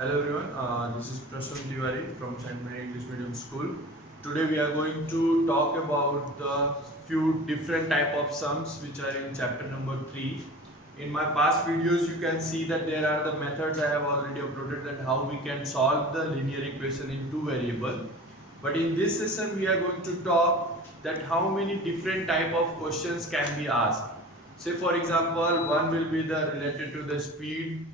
Hello everyone, this is Prashant Tiwari from St. Mary English Medium School. Today we are going to talk about the few different type of sums which are in chapter number 3. In my past videos you can see that there are the methods I have already uploaded that how we can solve the linear equation in two variable. But in this session we are going to talk that how many different type of questions can be asked. Say for example, one will be the related to the speed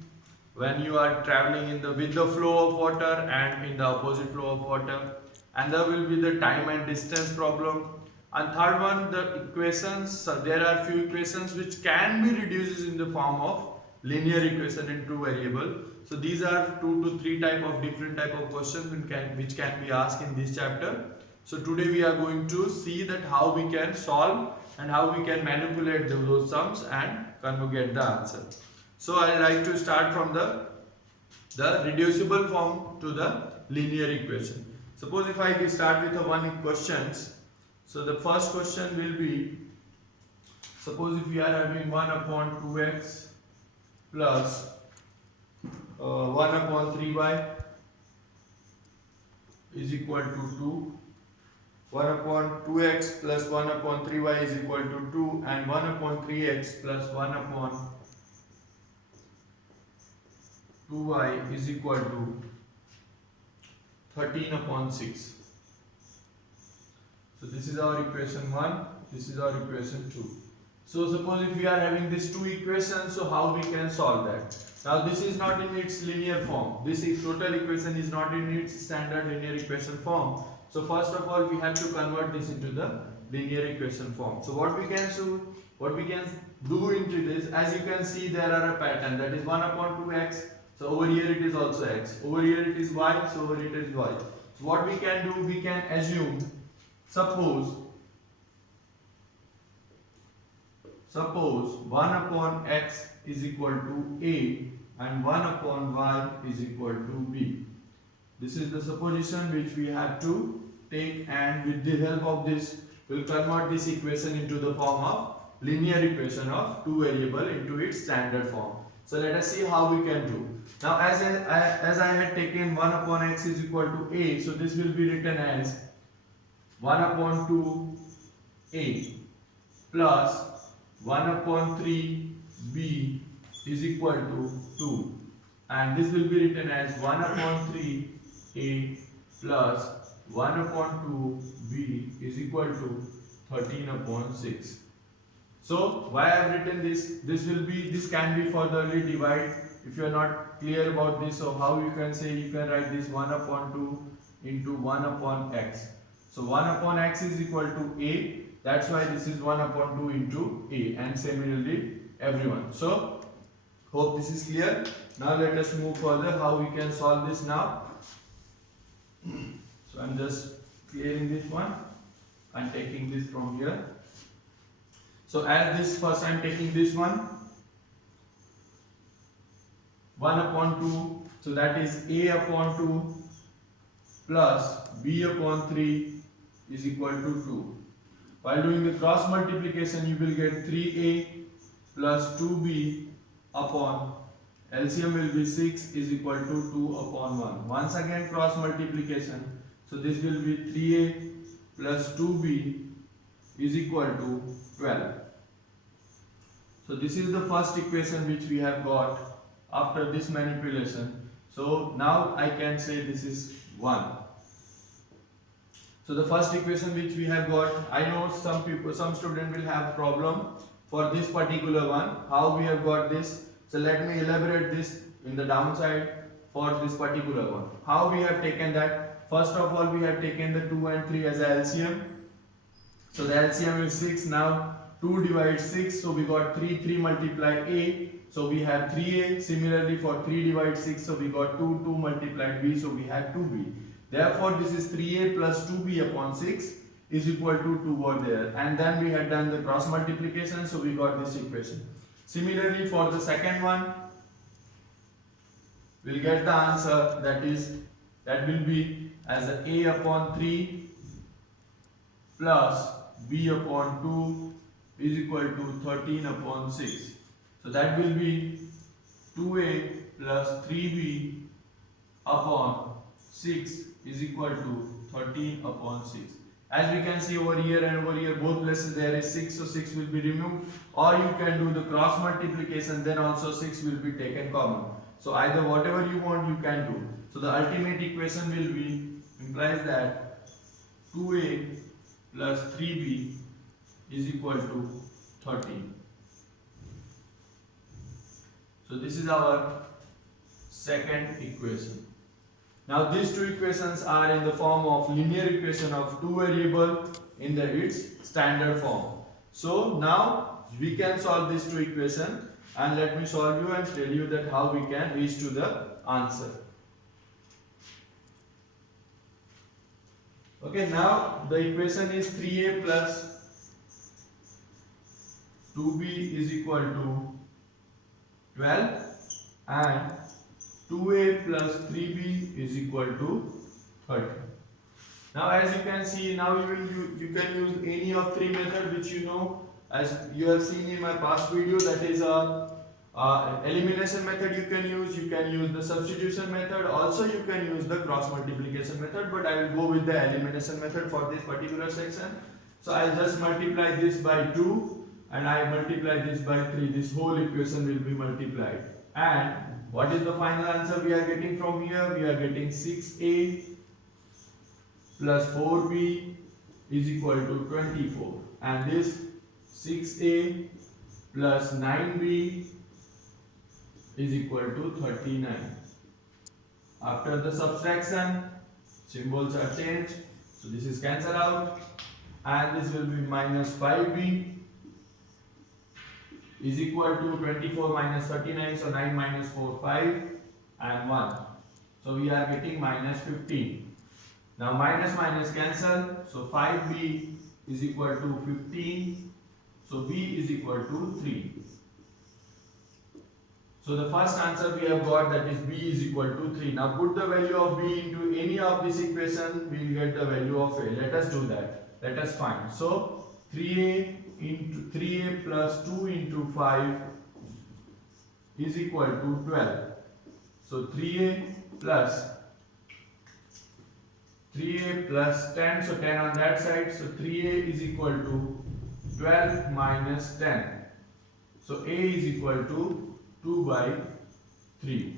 when you are traveling in the with the flow of water and in the opposite flow of water, and there will be the time and distance problem. And third one, the equations. So there are few equations which can be reduced in the form of linear equation in two variable. So these are 2 to 3 type of different type of questions which can be asked in this chapter. So today we are going to see that how we can solve and how we can manipulate those sums and conjugate the answer. So I like to start from the reducible form to the linear equation. Suppose if I start with a one questions. So the first question will be, suppose if we are having 1 upon 2x plus 1 upon 3y is equal to 2. 1 upon 2x plus 1 upon 3y is equal to 2, and 1 upon 3x plus 1 upon 2y is equal to 13 upon 6. So this is our equation 1, this is our equation 2. So suppose if we are having these two equations, so how we can solve that? Now this is not in its linear form. This total equation is not in its standard linear equation form. So first of all we have to convert this into the linear equation form. So what we can do into this, as you can see there are a pattern, that is 1 upon 2x. So over here it is also x, over here it is y, so over here it is y. So what we can do, we can assume, suppose 1 upon x is equal to a and 1 upon y is equal to b. This is the supposition which we have to take, and with the help of this we will convert this equation into the form of linear equation of two variable into its standard form. So let us see how we can do. Now as I had taken 1 upon x is equal to a, so this will be written as 1 upon 2a plus 1 upon 3b is equal to 2, and this will be written as 1 upon 3a plus 1 upon 2b is equal to 13 upon 6. So why I have written this? This can be furtherly divided. If you are not clear about this, so how you can say, you can write this 1 upon 2 into 1 upon x. So 1 upon x is equal to a. That's why this is 1 upon 2 into a, and similarly everyone. So hope this is clear. Now let us move further how we can solve this now. So I'm just clearing this one and taking this from here. So as this, first I am taking this one 1 upon 2, so that is a upon 2 plus b upon 3 is equal to 2. While doing the cross multiplication you will get 3a plus 2b upon LCM will be 6 is equal to 2 upon 1. Once again cross multiplication, so this will be 3a plus 2b is equal to 12. So this is the first equation which we have got after this manipulation. So now I can say this is 1. So the first equation which we have got, I know some student will have problem for this particular one, how we have got this. So let me elaborate this in the downside for this particular one. How we have taken that? First of all we have taken the 2 and 3 as a LCM. So the LCM is 6. Now 2 divides 6, so we got 3 multiplied a, so we have 3a. Similarly for 3 divides 6, so we got 2 multiplied b, so we have 2b. Therefore this is 3a plus 2b upon 6 is equal to 2 over there, and then we had done the cross multiplication, so we got this equation. Similarly for the second one we'll get the answer, that will be as a upon 3 plus b upon 2 is equal to 13 upon 6. So that will be 2a plus 3b upon 6 is equal to 13 upon 6. As we can see over here and over here, both places there is 6, so 6 will be removed, or you can do the cross multiplication, then also 6 will be taken common. So either whatever you want you can do. So the ultimate equation will be, implies that 2a plus 3b is equal to 13. So this is our second equation. Now these two equations are in the form of linear equation of two variable in its standard form. So now we can solve these two equations, and let me solve you and tell you that how we can reach to the answer. Okay, now the equation is 3a plus 2b is equal to 12 and 2a plus 3b is equal to 30. Now as you can see, now you can use any of three methods which you know, as you have seen in my past video, that is elimination method you can use the substitution method, also you can use the cross multiplication method, but I will go with the elimination method for this particular section. So I will just multiply this by 2 and I multiply this by 3, this whole equation will be multiplied. And what is the final answer we are getting from here? We are getting 6a plus 4b is equal to 24, and this 6a plus 9b is equal to 39. After the subtraction, symbols are changed, so this is cancelled out, and this will be minus 5b is equal to 24 minus 39, so 9 minus 4, 5 and 1. So we are getting minus 15. Now minus minus cancel, so 5b is equal to 15, so b is equal to 3. So the first answer we have got, that is b is equal to 3. Now put the value of b into any of this equation, we will get the value of a. Let us do that. Let us find. So 3a plus 2 into 5 is equal to 12. So 3a plus 10, so 10 on that side, so 3a is equal to 12 minus 10. So a is equal to 2 by 3.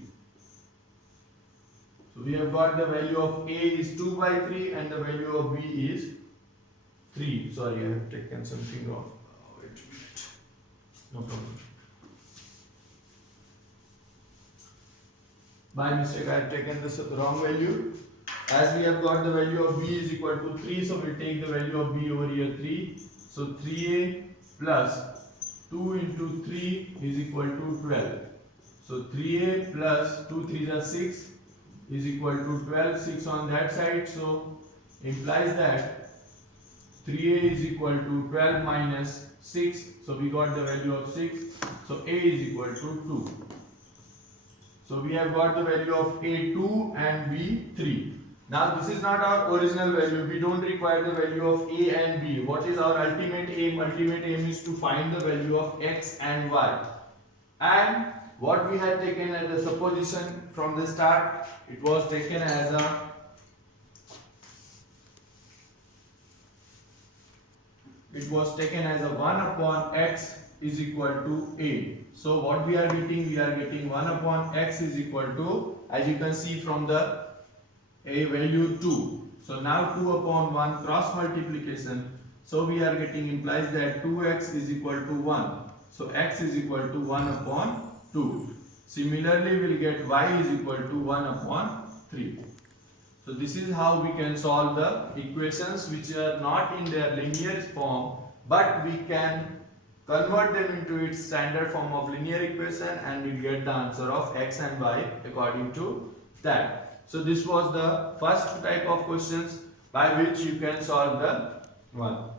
So we have got the value of a is 2 by 3 and the value of b is 3. Sorry, I have taken something wrong. Wait a minute. No problem. By mistake, I have taken this wrong value. As we have got the value of b is equal to 3, so we take the value of b over here 3. So 3a plus 2 into 3 is equal to 12. So 3a plus 2 3s are 6 is equal to 12. 6 on that side, so implies that 3a is equal to 12 minus 6. So we got the value of 6. So a is equal to 2. So we have got the value of a 2 and b 3. Now this is not our original value. We don't require the value of a and b. What is our ultimate aim? Ultimate aim is to find the value of x and y. And what we had taken as the supposition from the start, it was taken as a it was taken as a 1 upon x is equal to a. So what we are getting? We are getting 1 upon x is equal to, as you can see from the a value 2. So now 2 upon 1 cross multiplication. So we are getting, implies that 2x is equal to 1. So x is equal to 1 upon 2. Similarly, we will get y is equal to 1 upon 3. So this is how we can solve the equations which are not in their linear form, but we can convert them into its standard form of linear equation and we get the answer of x and y according to that. So this was the first type of questions by which you can solve the one.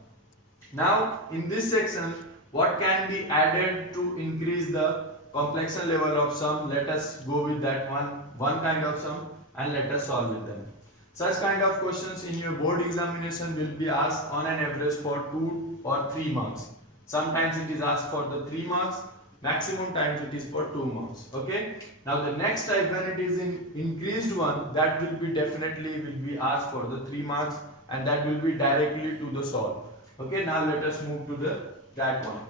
Now in this section, what can be added to increase the complexion level of sum? Let us go with that one kind of sum and let us solve with them. Such kind of questions in your board examination will be asked on an average for 2 or 3 marks. Sometimes it is asked for the 3 marks, maximum times it is for 2 marks. Okay. Now the next type, when it is in increased one, that will be definitely will be asked for the 3 marks, and that will be directly to the solve. Okay. Now let us move to that one.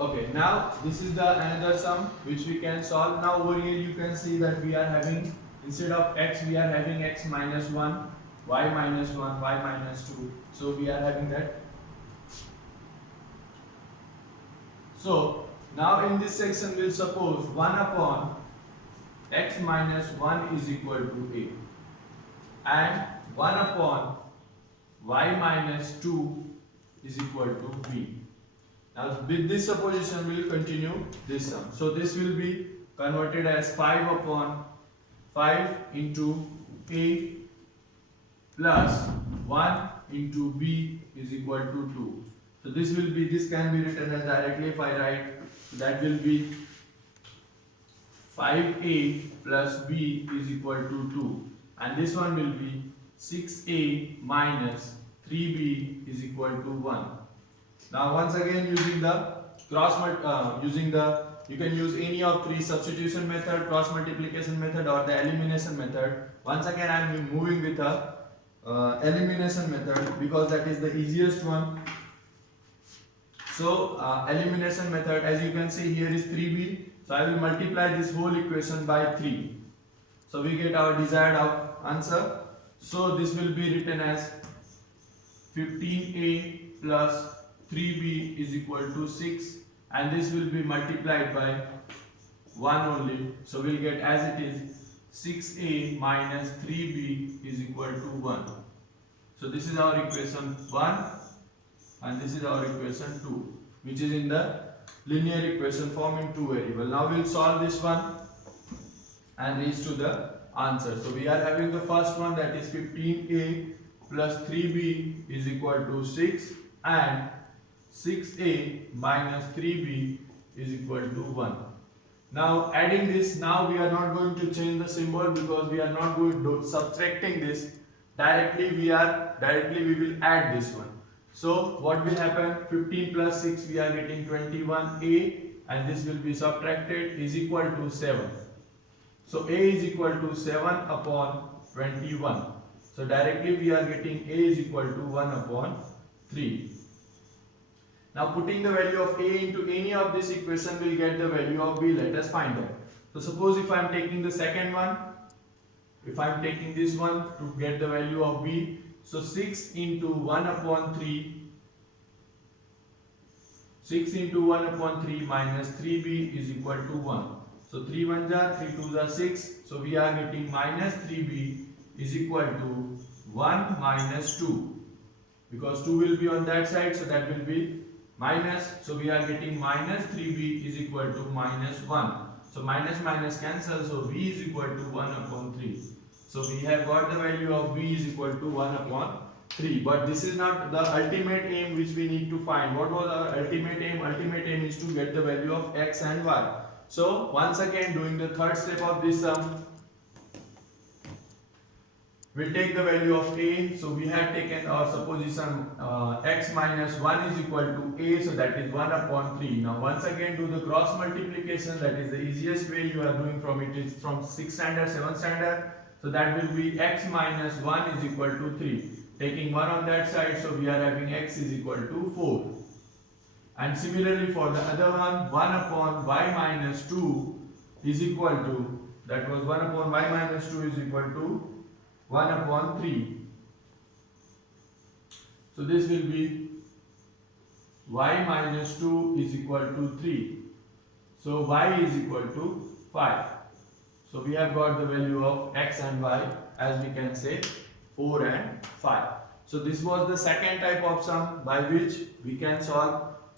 Okay, now this is the another sum which we can solve. Now over here you can see that we are having, instead of x we are having x minus 1, y minus 1, y minus 2. So we are having that. So now in this section we'll suppose 1 upon x minus 1 is equal to a, and 1 upon y minus 2 is equal to b. Now with this supposition we will continue this sum. So this will be converted as 5 upon 5 into a plus 1 into b is equal to 2. So this can be written as directly, if I write, that will be 5a plus b is equal to 2, and this one will be 6a minus 3b is equal to 1. Now once again using the you can use any of three: substitution method, cross multiplication method, or the elimination method. Once again I am moving with a elimination method because that is the easiest one. So elimination method, as you can see here, is 3b. So I will multiply this whole equation by 3. So we get our desired answer. So this will be written as 15a plus 3b is equal to 6, and this will be multiplied by 1 only. So we'll get as it is 6a minus 3b is equal to 1. So this is our equation 1, and this is our equation 2, which is in the linear equation form in two variables. Now we'll solve this one and reach to the answer. So we are having the first one, that is 15a plus 3b is equal to 6, and 6a minus 3b is equal to 1. Now adding this, now we are not going to change the symbol because we are not going to subtracting this. Directly we will add this one. So what will happen? 15 plus 6 we are getting 21a, and this will be subtracted, is equal to 7. So a is equal to 7 upon 21. So directly we are getting a is equal to 1 upon 3. Now putting the value of a into any of this equation will get the value of b. Let us find that. So suppose if I am taking the second one, if I am taking this one to get the value of b, so 6 into 1 upon 3, 6 into 1 upon 3 minus 3b is equal to 1. So 3 1s are, 3 2s are 6. So we are getting minus 3b is equal to 1 minus 2. Because 2 will be on that side, so that will be minus. So we are getting minus 3b is equal to minus 1. So minus minus cancel, so b is equal to 1 upon 3. So we have got the value of b is equal to 1 upon 3. But this is not the ultimate aim which we need to find. What was our ultimate aim? Ultimate aim is to get the value of x and y. So once again, doing the third step of this sum, we'll take the value of a. So we have taken our supposition x minus 1 is equal to a, so that is 1 upon 3. Now once again do the cross multiplication. That is the easiest way you are doing from it is from 6th standard, 7th standard. So that will be x minus 1 is equal to 3. Taking 1 on that side, so we are having x is equal to 4. And similarly for the other one, 1 upon y minus 2 is equal to, that was 1 upon y minus 2 is equal to 1 upon 3. So this will be y minus 2 is equal to 3. So y is equal to 5. So we have got the value of x and y, as we can say 4 and 5. So this was the second type of sum by which we can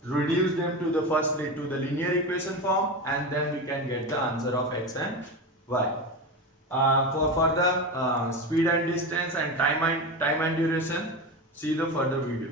reduce them to the to the linear equation form, and then we can get the answer of x and y. For further speed and distance and time and duration, see the further video.